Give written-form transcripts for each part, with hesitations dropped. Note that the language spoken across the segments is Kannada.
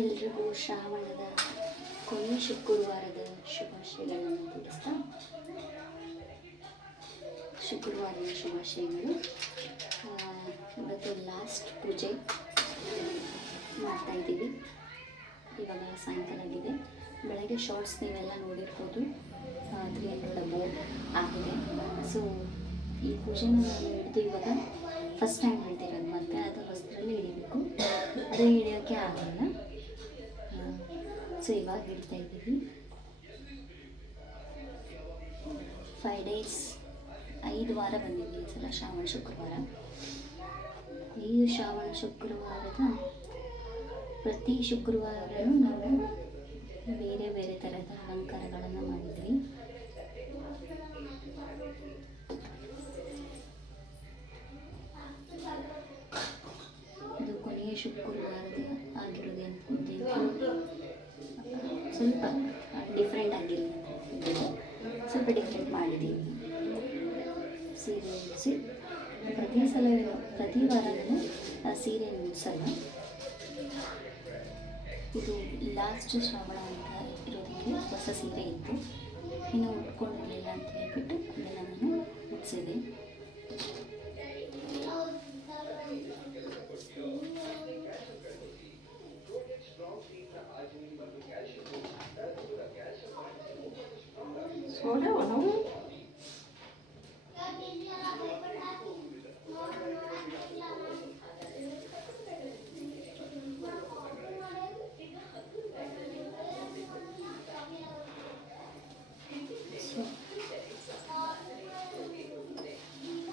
ಎಲ್ರಿಗೂ ಶ್ರಾವಣದ ಕೊನೆಯ ಶುಕ್ರವಾರದ ಶುಭಾಶಯಗಳನ್ನು ತಿಳಿಸ್ತಾ ಶುಕ್ರವಾರದ ಶುಭಾಶಯಗಳು. ಇವತ್ತು ಲಾಸ್ಟ್ ಪೂಜೆ ಮಾಡ್ತಾಯಿದ್ದೀವಿ. ಇವಾಗ ಸಾಯಂಕಾಲ ಆಗಿದೆ. ಬೆಳಗ್ಗೆ ಶಾರ್ಟ್ಸ್ ನೀವೆಲ್ಲ ನೋಡಿರ್ಬೋದು, 300 ಅಬೌವ್ ಆಗಿದೆ. ಸೊ ಈ ಪೂಜೆನ ನಾನು ಹಿಡಿದು ಇವಾಗ ಫಸ್ಟ್ ಟೈಮ್ ಹಿಡ್ದಿರೋದು. ಮತ್ತೆ ಅದು ಹೊಸದ್ರಲ್ಲಿ ಹಿಡಿಬೇಕು, ಅದೇ ಹಿಡಿಯೋಕ್ಕೆ ಆಗಲ್ಲ. ಸೊ ಇವಾಗ ಹಿಡ್ತಾ ಇದ್ದೀವಿ. 5 ಡೇಸ್ 5 ವಾರ ಬಂದಿದ್ವಿ ಈ ಸಲ ಶ್ರಾವಣ ಶುಕ್ರವಾರ. ಈ ಶ್ರಾವಣ ಶುಕ್ರವಾರದ ಪ್ರತಿ ಶುಕ್ರವಾರನೂ ನಾವು ಬೇರೆ ಬೇರೆ ಥರದ ಅಲಂಕಾರಗಳನ್ನು ಮಾಡಿದ್ವಿ. ಇದು ಕೊನೆಯ ಶುಕ್ರವಾರದ ಆಗಿರೋದು ಸ್ವಲ್ಪ ಡಿಫ್ರೆಂಟ್ ಆಗಿರೋದು, ಸ್ವಲ್ಪ ಡಿಫ್ರೆಂಟ್ ಮಾಡಿದ್ದೀವಿ. ಸೀರೆ ಉಡಿಸಿ ಪ್ರತಿ ವಾರನೂ ಸೀರೆ ಉಡಿಸಲ್ಲ. ಇದು ಲಾಸ್ಟ್ ಶ್ರಾವಣ ಅಂತ ಇರೋದಕ್ಕೆ ಹೊಸ ಸೀರೆ ಇತ್ತು, ಇನ್ನು ಉಟ್ಕೊಂಡಿರಲಿಲ್ಲ ಅಂತ ಹೇಳ್ಬಿಟ್ಟು ಅದೆಲ್ಲ ನಾನು ಉಡಿಸಿದೆ.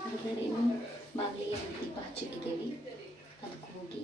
ಹೊರಗಡೆನೂ ಬಾಗಿಲಿಗೆ ದೀಪ ಹಚ್ಚಿಟ್ಟಿದ್ದೇವೆ, ಅದಕ್ಕೆ ಹೋಗಿ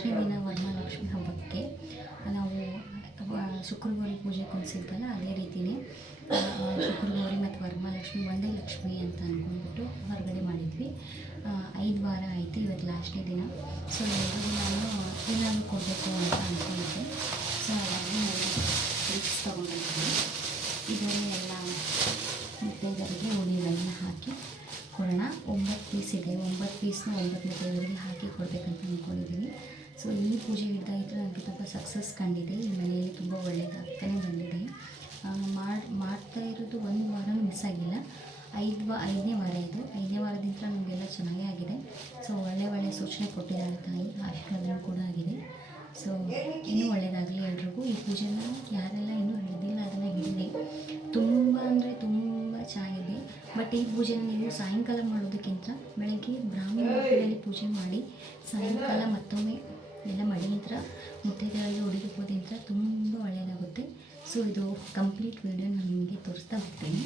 ಲಾಸ್ಟ್ನೇ ದಿನ ವರಮಹಾಲಕ್ಷ್ಮಿ ಹಬ್ಬಕ್ಕೆ ನಾವು ಶುಕ್ರಗೌರಿ ಪೂಜೆ ಕುಣಿಸಿದ್ವಲ್ಲ ಅದೇ ರೀತಿಯೇ ಶುಕ್ರಗೌರಿ ಮತ್ತು ವರಮಹಾಲಕ್ಷ್ಮಿ ಒಂದೇ ಲಕ್ಷ್ಮಿ ಅಂತ ಅಂದ್ಕೊಂಡ್ಬಿಟ್ಟು ಹೊರಗಡೆ ಮಾಡಿದ್ವಿ. 5 ವಾರ ಆಯಿತು, ಇವತ್ತು ಲಾಸ್ಟ್ನೇ ದಿನ. ಸೊ ಎಲ್ಲರಿಗೂ ನಾನು ಏನಾದರೂ ಕೊಡಬೇಕು ಅಂತ ಅಂದ್ಕೊಂಡಿದ್ದೆ. ಸೊ ಹಾಗಾಗಿ ನಾನು ಫ್ರಿಕ್ಸ್ ತೊಗೊಂಡಿದ್ದೀನಿ. ಇದರಲ್ಲಿ ಎಲ್ಲ ಮುತ್ತೈದರಿಗೆ ಉಳಿಗಳನ್ನ ಹಾಕಿ ಕೊಡೋಣ. 9 ಪೀಸ್ ಇದೆ, 9 ಪೀಸ್ನ 9 ಮುತ್ತೈದರಿಗೆ ಹಾಕಿ ಕೊಡಬೇಕಂತ ಅಂದ್ಕೊಂಡಿದ್ದೀನಿ. ಸೊ ಈ ಪೂಜೆ ಹಿಡ್ದಾಯಿತು ನನಗೆ ತುಂಬ ಸಕ್ಸಸ್ ಕಂಡಿದೆ. ಈ ಮನೆಯಲ್ಲಿ ತುಂಬ ಒಳ್ಳೆಯದಾಗ್ತಾನೆ ಬಂದಿದೆ. ಮಾಡ್ತಾ ಇರೋದು 1 ವಾರನೂ ಮಿಸ್ ಆಗಿಲ್ಲ. 5ನೇ ವಾರ ಇದು. 5ನೇ ವಾರದಿಂದ ನಮಗೆಲ್ಲ ಚೆನ್ನಾಗೇ ಆಗಿದೆ. ಸೊ ಒಳ್ಳೆ ಸೂಚನೆ ಕೊಟ್ಟಿದ್ದಾರೆ ತಾಯಿ, ಆಶೀರ್ವಾದ ಕೂಡ ಆಗಿದೆ. ಸೊ ಇನ್ನೂ ಒಳ್ಳೆಯದಾಗಲಿ ಎಲ್ರಿಗೂ. ಈ ಪೂಜೆನ ಯಾರೆಲ್ಲ ಇನ್ನೂ ಹಿಡಿದಿಲ್ಲ ಅದನ್ನು ಹಿಡಿದೆ. ತುಂಬ ಅಂದರೆ ತುಂಬ ಚೆನ್ನಾಗಿದೆ. ಬಟ್ ಈ ಪೂಜೆನ ನೀವು ಸಾಯಂಕಾಲ ಮಾಡೋದಕ್ಕಿಂತ ಬೆಳಗ್ಗೆ ಬ್ರಾಹ್ಮಣ ಮುಹೂರ್ತದಲ್ಲಿ ಪೂಜೆ ಮಾಡಿ ಸಾಯಂಕಾಲ ಮತ್ತೊಮ್ಮೆ ಎಲ್ಲ ಮಡಿ ನಂತರ ಮುತ್ತೈದೆಗಳಿಗೆ ಉಡಿಯೋದ್ರಿಂದ ತುಂಬ ಒಳ್ಳೆಯದಾಗುತ್ತೆ. ಸೊ ಇದು ಕಂಪ್ಲೀಟ್ ವಿಡಿಯೋ ನಾನು ನಿಮಗೆ ತೋರಿಸ್ತಾ ಹೋಗ್ತೀನಿ.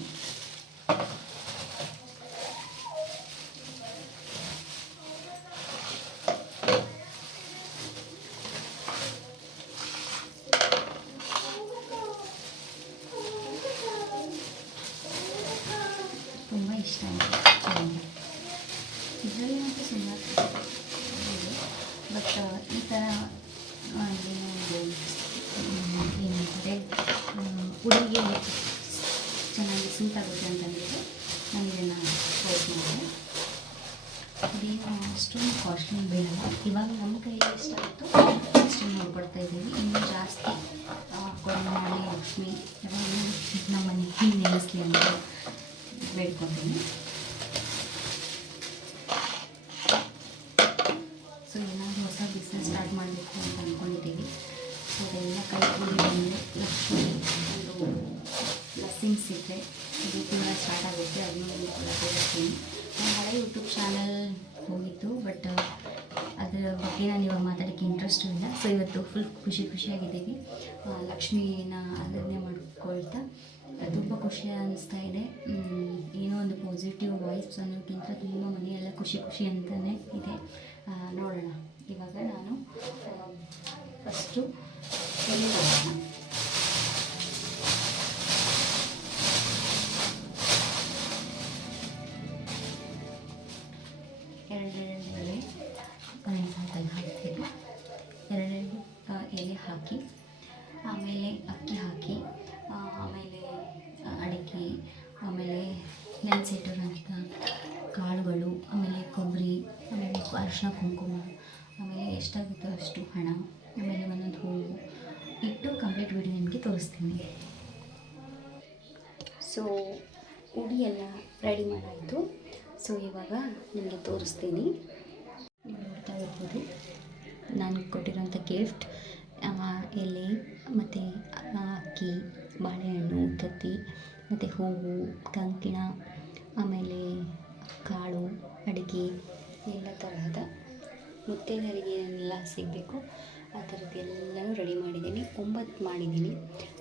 ತುಂಬ ಇಷ್ಟ ಆಯಿತು. ಇದರಲ್ಲಿ ಅಂತೂ ಸುಮಾರು ಬಟ್ ಈ ಥರ ಏನಂತಾರೆ ಹುಡುಗಿಗೆ ಚೆನ್ನಾಗಿ ಸೂಟ್ ಆಗುತ್ತೆ ಅಂತಂದರೆ ನಾನು ಇದನ್ನು ಪೋಸ್ಟ್ ಮಾಡಿದೆ. ಇದೇನು ಅಷ್ಟೊಂದು ಕಾಸ್ಟ್ಲಿ ಬೀಳಲ್ಲ. ಇವಾಗ ನಮ್ಮ ಕೈಯಲ್ಲಿ ಎಷ್ಟಾಯಿತು ಅಷ್ಟೊಂದು ನೋಡ್ಕೊಡ್ತಾ ಇದ್ದೀವಿ. ಇನ್ನೂ ಜಾಸ್ತಿ ಕೊಡಮಾಡಿ ಲಕ್ಷ್ಮಿ ನಮ್ಮ ಮನೆಗೆ ನೆನೆಸಲಿ ಅಂತ ಬೇಡ್ಕೊತೀನಿ. ಸೊ ಏನಾದರೂ ಹೊಸ ಬಿಸ್ನೆಸ್ ಸ್ಟಾರ್ಟ್ ಮಾಡಬೇಕು ಅಂತ ಅಂದ್ಕೊಂಡಿದ್ದೀವಿ. ಸೊ ಅದೆಲ್ಲ ಕೈ ಕೂಡಿ ಬಂದು ಲಕ್ಷ್ಮಿ ಒಂದು ಬ್ಲೆಸ್ಸಿಂಗ್ಸ್ ಇದ್ದರೆ ಇದು ಕೂಡ ಸ್ಟಾರ್ಟ್ ಆಗುತ್ತೆ. ಅದನ್ನು ಕೂಡ ತೋರಿಸ್ತೀನಿ. ನಾನು ಹಳೆ ಯೂಟ್ಯೂಬ್ ಚಾನಲ್ ಹೋಗಿತ್ತು, ಬಟ್ ಅದರ ಬಗ್ಗೆ ನಾನು ಇವಾಗ ಮಾತಾಡೋಕ್ಕೆ ಇಂಟ್ರೆಸ್ಟು ಇಲ್ಲ. ಸೊ ಇವತ್ತು ಫುಲ್ ಖುಷಿಯಾಗಿದ್ದೀವಿ. ಲಕ್ಷ್ಮೀನ ಆರಾಧನೆ ಮಾಡ್ಕೊಳ್ತಾ ತುಂಬ ಖುಷಿ ಅನ್ನಿಸ್ತಾ ಇದೆ. ಏನೋ ಒಂದು ಪಾಸಿಟಿವ್ ವಾಯ್ಸ್ ಅನ್ನೋಕ್ಕಿಂತ ತುಂಬ ಮನೆಯೆಲ್ಲ ಖುಷಿ ಅಂತಲೇ ಇದೆ. ನೋಡೋಣ. ಇವಾಗ ನಾನು ಫಸ್ಟು ಎಲೆ ಹಾಕೋಣ. ಎರಡೆರಡು ಎಲೆ ಹಾಕ್ತೀನಿ. ಎರಡೆರಡು ಎಲೆ ಹಾಕಿ ಆಮೇಲೆ ಅಕ್ಕಿ ಹಾಕಿ ಆಮೇಲೆ ಅಡಿಕೆ, ಆಮೇಲೆ ನೆನೆಸಿಟ್ಟಿರೋಂಥ ಕಾಳುಗಳು, ಆಮೇಲೆ ಕೊಬ್ಬರಿ, ಆಮೇಲೆ ಅರಿಶಿನ ಕುಂಕುಮ, ಆಮೇಲೆ ಎಷ್ಟಾಗುತ್ತೋ ಅಷ್ಟು ಹಣ, ಆಮೇಲೆ ಒಂದೊಂದು ಹೂವು ಇಟ್ಟು ಕಂಪ್ಲೀಟ್ ವಿಡಿಯೋ ನಿಮಗೆ ತೋರಿಸ್ತೀನಿ. ಸೊ ಉಡಿ ಎಲ್ಲ ರೆಡಿ ಮಾಡಾಯಿತು. ಸೊ ಇವಾಗ ನಿಮಗೆ ತೋರಿಸ್ತೀನಿ. ನೀವು ನೋಡ್ತಾ ಇರ್ಬೋದು ನಾನು ಕೊಟ್ಟಿರೋಂಥ ಗಿಫ್ಟ್ ಎಲೆ ಮತ್ತು ಅಕ್ಕಿ, ಬಾಳೆಹಣ್ಣು, ತತ್ತಿ ಮತ್ತು ಹೂವು, ಕಂಕಣ, ಆಮೇಲೆ ಕಾಳು, ಅಡಿಕೆ, ಎಲ್ಲ ತರಹದ ಮುತ್ತೈದೆಯರಿಗೆ ಏನೆಲ್ಲ ಸಿಗಬೇಕು ಆ ಥರದ್ದು ಎಲ್ಲನೂ ರೆಡಿ ಮಾಡಿದ್ದೀನಿ. 9 ಮಾಡಿದ್ದೀನಿ.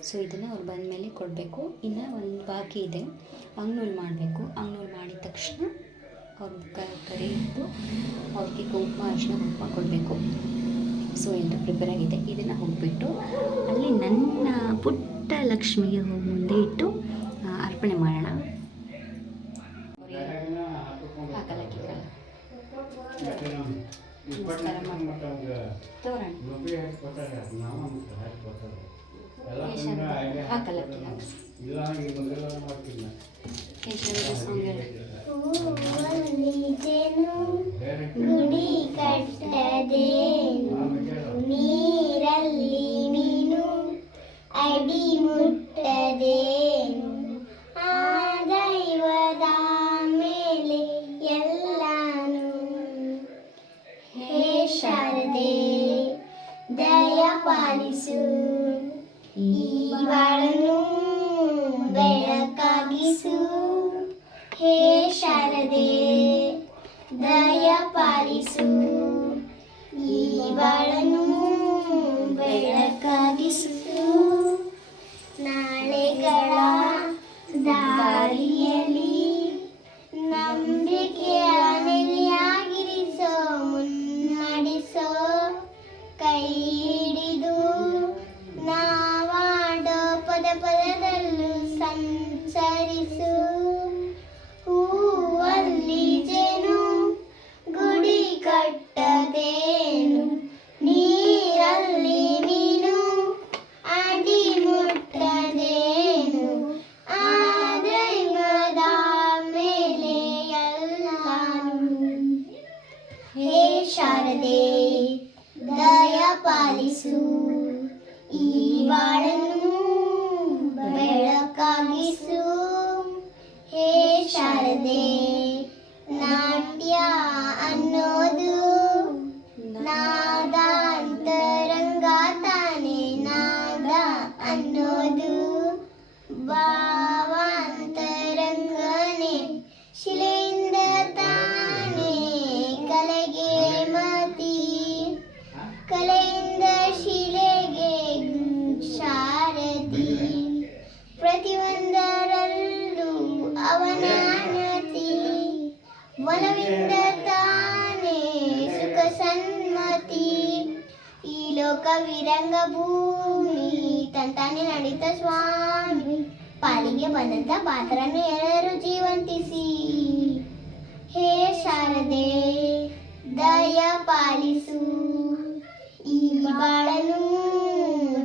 ಸೊ ಇದನ್ನು ಅವ್ರು ಬಂದ ಮೇಲೆ ಕೊಡಬೇಕು. ಇನ್ನು ಒಂದು ಬಾಕಿ ಇದೆ, ಅಂಗ್ನೂಲು ಮಾಡಬೇಕು. ಅಂಗ್ನೂಲು ಮಾಡಿದ ತಕ್ಷಣ ಅವ್ರ ಕರೆ ಇಟ್ಟು ಅವ್ರಿಗೆ ಕುಂಕುಮ, ಅರಿಶಿನ ಕುಂಕುಮ ಕೊಡಬೇಕು. ಸೊ ಎಲ್ಲ ಪ್ರಿಪೇರ್ ಆಗಿದೆ. ಇದನ್ನು ಹೋಗಿಬಿಟ್ಟು ಅಲ್ಲಿ ನನ್ನ ಪುಟ್ಟ ಲಕ್ಷ್ಮಿಗೆ ಹೋಗಿ ಮುಂದೆ ಇಟ್ಟು ಅರ್ಪಣೆ ಮಾಡೋಣ. ಗುಡಿ ಕಟ್ಟದೇನು, ನೀರಲ್ಲಿ ಮೀನು ಅಡಿ ಮುಟ್ಟದೇನು, ಆ ದೈವದ ಮೇಲೆ ಎಲ್ಲಾನು. ಹೇ ಶಾರದೆ ದಯ ಪಾಲಿಸು, ಈ ಬಾಳನ್ನು ಬೆಳಕಾಗಿಸು. ಹೇ ಶಾರದೆ ದಯ ಪಾಲಿಸು, ಈ ಬಾಳನ್ನು ಬೆಳಕಾಗಿಸು. ನಾಳೆಗಳ ದಾರಿಯಲ್ಲಿ ನಂಬಿಕೆಯ ನೆಲೆಯಾಗಿರಿಸೋ, ಮುನ್ನಡೆಸೋ. ಕೈ ಹಿಡಿದು ನಾವಾಡೋ ಪದ ಪದದಲ್ಲೂ ಸಂಚರಿಸು. ಹೂವಲ್ಲಿ ಜೇನು ಗುಡಿ ಕಟ್ಟದೇನು, ನೀರಲ್ಲಿ ಮೀನು ಅಡಿ ಮುಟ್ಟದೇನು, ಆದೈವದ ಮೇಲೆ ಎಲ್ಲಾನು. ಹೇ ಶಾರದೆ ದಯ ಪಾಲಿಸು, ಈ ಬಾಳನ್ನು ಬೆಳಕಾಗಿಸು. ಹೇ ಶಾರದೆ ನಾಟ್ಯ ಅನ್ನೋದು ನಾದ ಅಂತರಂಗ ತಾನೆ, ನಾದ ಅನ್ನೋದು ಭಾವಾಂತರಂಗನೆ, ಶಿಲೆಯಿಂದ ತಾನೆ ಕಲೆಗೆ ಮತಿ, ಕಲೆಯಿಂದ ಶಿಲೆಗೆ ಶಾರದಿ. ಪ್ರತಿಯೊಂದರಲ್ಲೂ ಅವನಾನತಿ, ಒಲವಿಂದ ತಾನೇ ಸುಖ ಸನ್ಮತಿ. ಈ ಲೋಕ ವಿರಂಗ ಭೂಮಿ ತಂತಾನೆ ನಡೀತ ಸ್ವಾಮಿ, ಪಾಲಿಗೆ ಬಂದಂತ ಪಾತ್ರನ್ನು ಎಲ್ಲರೂ ಜೀವಂತಿಸಿ. ಹೇ ಶಾರದೆ ದಯ ಪಾಲಿಸು, ಈ ಬಾಳನ್ನು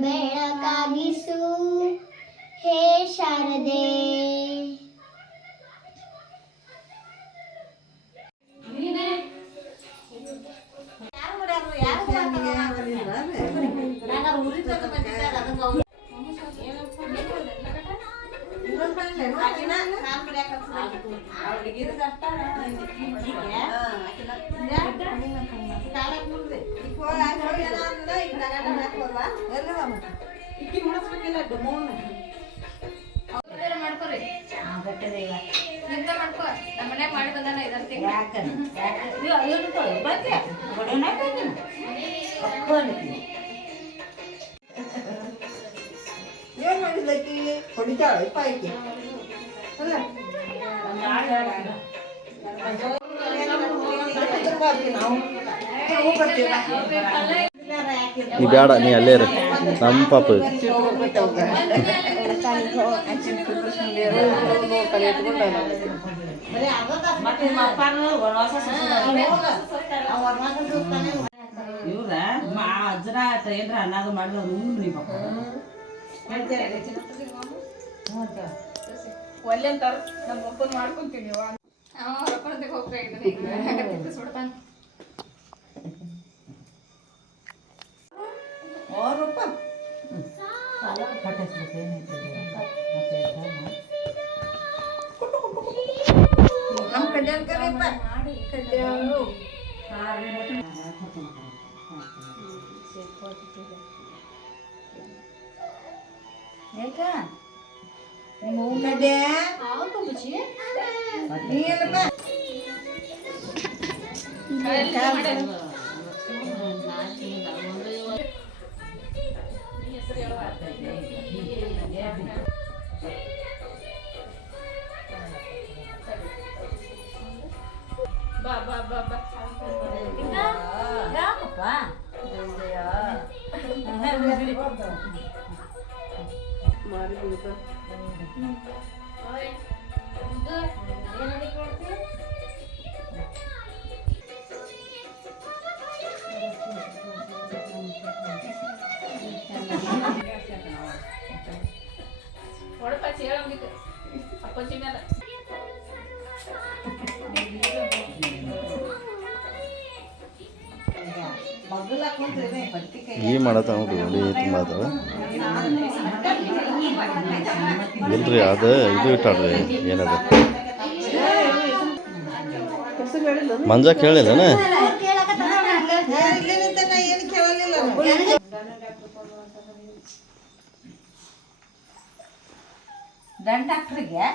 ಬೆಳಕಾಗಿಸು. ಹೇ ಶಾರದೆ. ಏನ್ ಮಾಡಿದಕ್ಕಿ ಹೊಡಿತಾಳ ಪಾಯ್ಕೆ ನೀ ಬೇಡ, ನೀ ಅಲ್ಲೇ ಇರು ನಮ್ಮ ಪಾಪ. ಇವ್ರ ಅಜ್ಜರ ಏನ್ರ ಅನ್ನೋದು ಮಾಡಿದ್ರೆ ನೀವು ಒಲ್ಲೆ ಅಂತಾರ ನಮ್ಮ ಒಪ್ಪನ್ ಮಾಡ್ಕೊಂತೀನಿ ಹೋಗ್ತಾ ಸುಡ್ತಾನೆ. ನಮ್ಮ ಕಲ್ಯಾಣ ಕರೆಯಪ್ಪ ಕಲ್ಯಾಣ ಬಾ ಬಾ ಬಾ ಬಾ ಒಡಪಾಚಿ ಹೇಳಂಗಿತ್ತು ಅಪ್ಪಚ್ಚಿ ಮೇಲೆ ಈ ಮಾಡತ್ತ ನೋಡಿ ತುಂಬ ಅದಾವ ಇಲ್ರಿ ಅದು ಇದು ಇಟ್ಟಾಡ್ರಿ ಏನದ ಮಂಜ ಕೇಳಿಲ್ಲನ ಏನು ಕೇಳಲಿಲ್ಲ ಡಾಕ್ಟ್ರಿಗೆ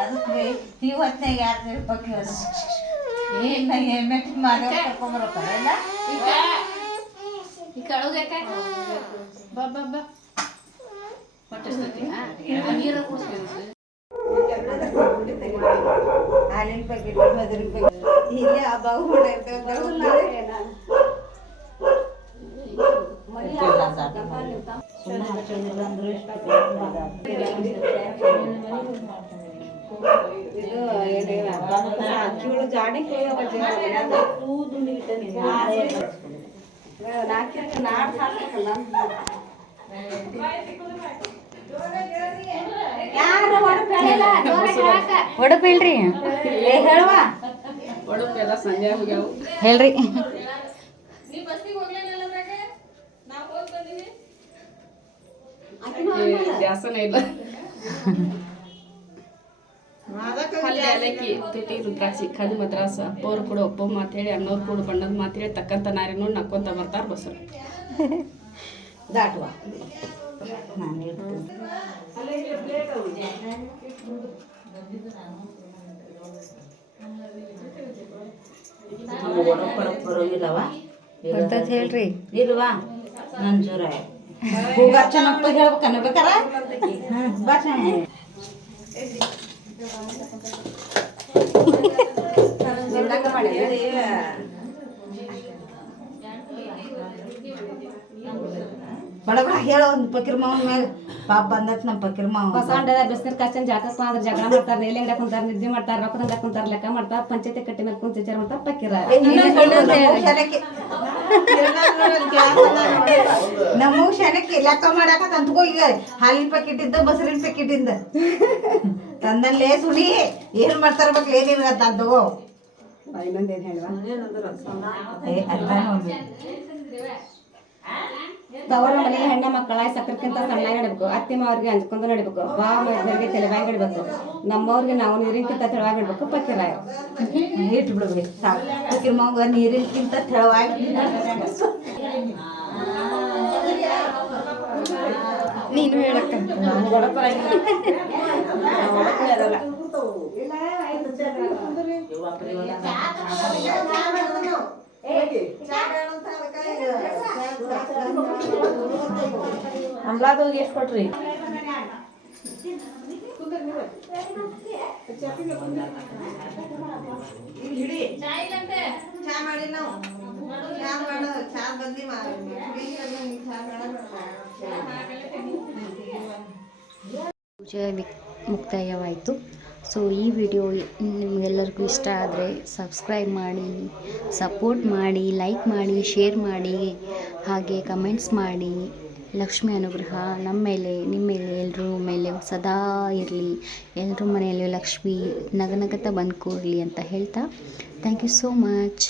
ಅದಕ್ಕೆ ಇವತ್ತಿನಾಗ ಯಾರು ಇರ್ಬೇಕು ಏನು ಮೆಟ್ಟಿಗೆ ಮಾಡಿ ಕರ್ಕೊಂಬರಪ್ಪಾರ ಇಲ್ಲ ಈ ಕಳೋದು ಯಾಕೆ ಬಾ ಬಾ ಬಾ ನೀರು ಕುಡಿಸ್ತೀವಿ ಹಾಲಿನ ಪ್ಯಾಕೆಟ್ ಮದುವೆ ಇಲ್ಲೇ ಆ ಬಾವು ಮಾಡಿರ್ತೇವೆ ಹೊಡಬೇಡ್ರಿ ಒಡಪೆಲ್ಲ ಸಂಜೆ ಹೋಗ್ಯಾವು ಹೇಳ್ರಿ ನೀ ಬಸ್ಸಿಗೆ ಹೋಗ್ಲೇನಲ್ಲ ಬ್ಯಾಗೆ ನಾವು ಹೋಗಿ ಬಂದೀವಿ ದ್ಯಾಸನ ಇಲ್ಲ ಖಾಲಿ ಏಲಕ್ಕಿ ತುಟಿ ರುದ್ರಾಕ್ಷಿ ಖಾಲಿ ಮದ್ರಾಸ ಅಪ್ಪವ್ರು ಕೂಡ ಒಬ್ಬ ಮಾತೇಳಿ ಅಣ್ಣವ್ರು ಕೂಡ ಬಣ್ಣದ ಮಾತೇಳಿ ತಕ್ಕಂತ ನಾರಿ ನೋಡಿ ನಕ್ಕೊಂತ ಬರ್ತಾರ ಬಸ್ಸರು ದಾಟುವ ಬರ್ತೈತೆ ಹೇಳ್ರಿ ಇಲ್ವಾ ನನ್ ಜೋರ ಕೂಗಾರ್ ಚೆನ್ನಾಗಿ ಹೇಳ್ಬೇಕನ್ನ ಬೇಕಾರ ಭಾಷೆ ಬಡ ಬಡ ಹೇಳೋ ಒಂದು ಪಕೀರ್ ಮಾವನ ಮ್ಯಾಗ ಪಾಪ ಬಂದತ್ ನಮ್ಮ ಪಕೀರ್ ಮಾವ ಹೊಸ ಅಂಡದ ಬಿಸಿನೀರು ಕಾಸ್ಟನ್ ಜಾಕಪ್ಪ ಅಂದ್ರೆ ಜಗಳ ಮಾಡ್ತಾರೆ ನೇಲಿ ಅಂಗಡಿ ಕುಂತಾರ ನಿದ್ದೆ ಮಾಡ್ತಾರ ರೊಕ್ಕ ತಂದ ಕುಂತಾರ ಲೆಕ್ಕ ಮಾಡ್ತಾರ ಪಂಚಾಯತಿ ಕಟ್ಟಿ ಮೇಲೆ ಕುಂತ ವಿಚಾರ ಮಾಡ್ತಾರ ಪಕ್ಕಿರ ನಮ್ಮ ಶಾನಕ್ಕೆ ಲೆಕ್ಕ ಮಾಡಾಕ ತಂದ್ಕೋ ಈಗ ಹಾಲಿನ ಪ್ಯಾಕೆಟ್ ಇದ್ದ ಬಸರಿನ ಪ್ಯಾಕೆಟ್ ಇಂದ ತಂದಲ್ಲೇ ಸುಳಿ ಏನ್ ಮಾಡ್ತಾರ ಬೇಕಲ್ಲ ಏನೇನು ಅಂತ ತಗೋ ಇನ್ನೊಂದೇನು ಹೇಳುವ ಅರ್ಥ ನೋಡ್ರಿ ತವರ ಮನೆ ಹೆಣ್ಣ ಮಕ್ಕಳ ಸಕ್ಕರ್ಕಿಂತ ಸಣ್ಣಾಗಿ ನಡಿಬೇಕು ಅತ್ತಿ ಮಾವ್ರಿಗೆ ಅಂಜ್ಕೊಂಡು ನಡಿಬೇಕು ಬಾ ಮೈದರಿಗೆ ತಲೆಬಾಗಿ ನಡಿಬೇಕು ನಮ್ಮವ್ರಿಗೆ ನಾವು ನೀರಿನಕ್ಕಿಂತ ತೆಳವಾಗಿ ನಡ್ಬೇಕು ಪಕ್ಕಿರ ಇಟ್ಟು ಬಿಡ್ಬೇಕು ಸಾಕು ಪಕೀರ್ ಮಾವ ನೀರಿನಕ್ಕಿಂತ ತೆಳವಾಗಿ ನೀನು ಹೇಳಕ್ಕ ಅಂಬ್ಲಾದು ಎಷ್ಟು ಕೊಟ್ರಿ ಚಾ ಮಾಡಿ ನಾವು ಚಾ ಮಾಡೋ ಚಾ ಬಂದಿ ಪೂಜೆ ಮುಕ್ತಾಯವಾಯಿತು. ಸೊ ಈ ವಿಡಿಯೋ ನಿಮಗೆಲ್ಲರಿಗೂ ಇಷ್ಟ ಆದರೆ ಸಬ್ಸ್ಕ್ರೈಬ್ ಮಾಡಿ, ಸಪೋರ್ಟ್ ಮಾಡಿ, ಲೈಕ್ ಮಾಡಿ, ಶೇರ್ ಮಾಡಿ, ಹಾಗೆ ಕಮೆಂಟ್ಸ್ ಮಾಡಿ. ಲಕ್ಷ್ಮಿ ಅನುಗ್ರಹ ನಮ್ಮ ಮೇಲೆ, ನಿಮ್ಮ ಮೇಲೆ, ಎಲ್ಲರ ಮೇಲೆ ಸದಾ ಇರಲಿ. ಎಲ್ಲರ ಮನೆಯಲ್ಲೂ ಲಕ್ಷ್ಮಿ ನಗನಗತ ಬಂದು ಕೂರಲಿ ಅಂತ ಹೇಳ್ತಾ ಥ್ಯಾಂಕ್ ಯು ಸೋ ಮಚ್.